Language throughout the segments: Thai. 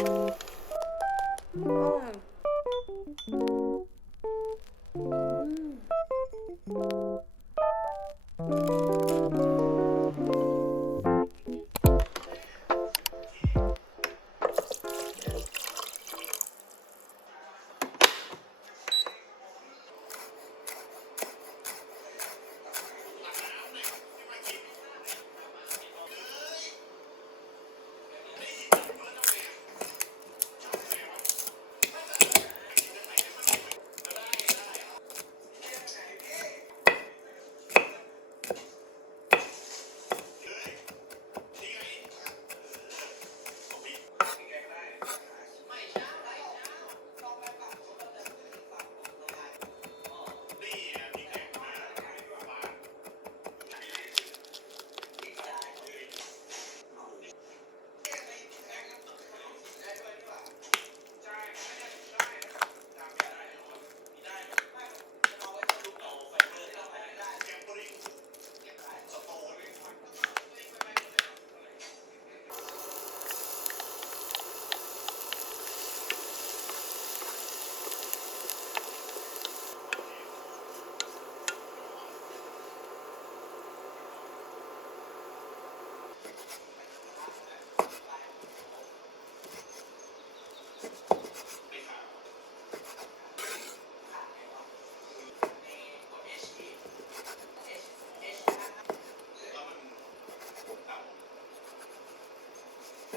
Oh.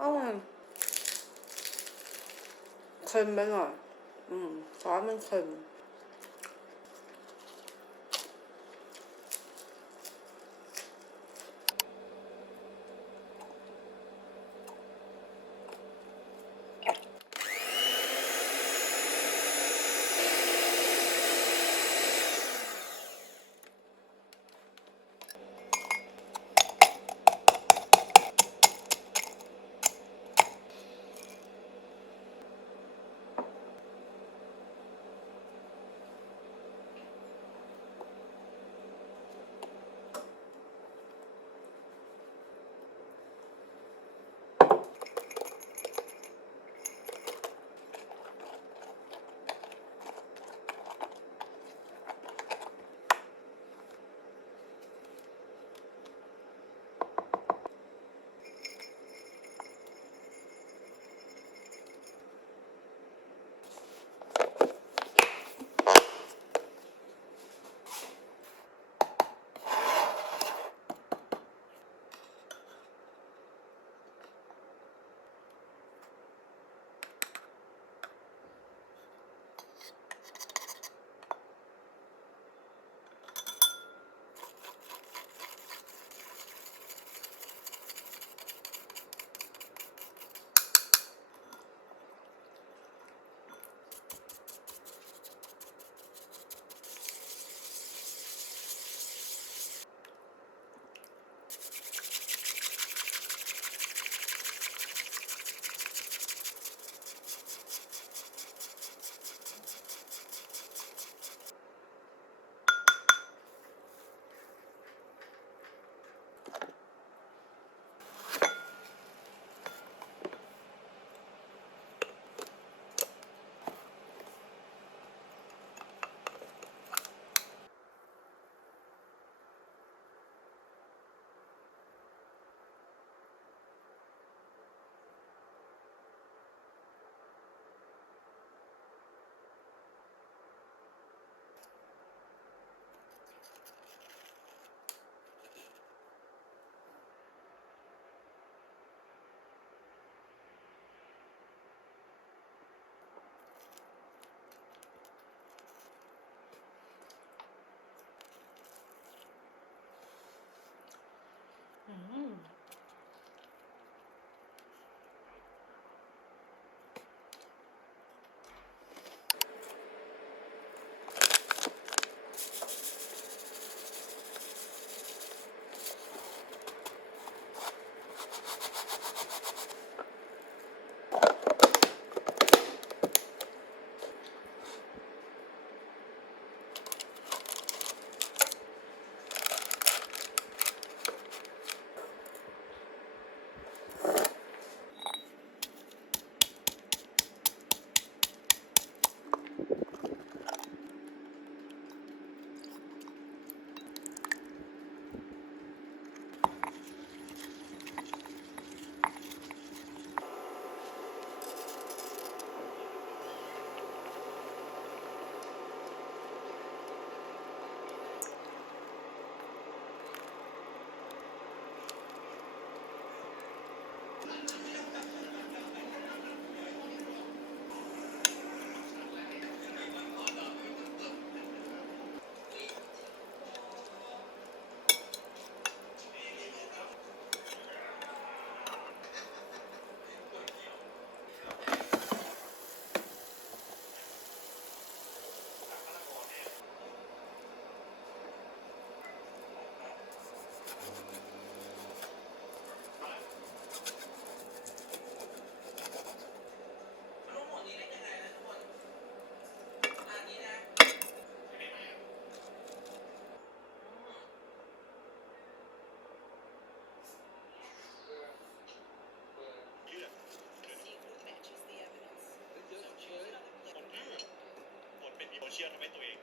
อร่อยเค็มไปหน่อยอืมซอสมันเค็ม อื เชียลทำให้ตัวเอง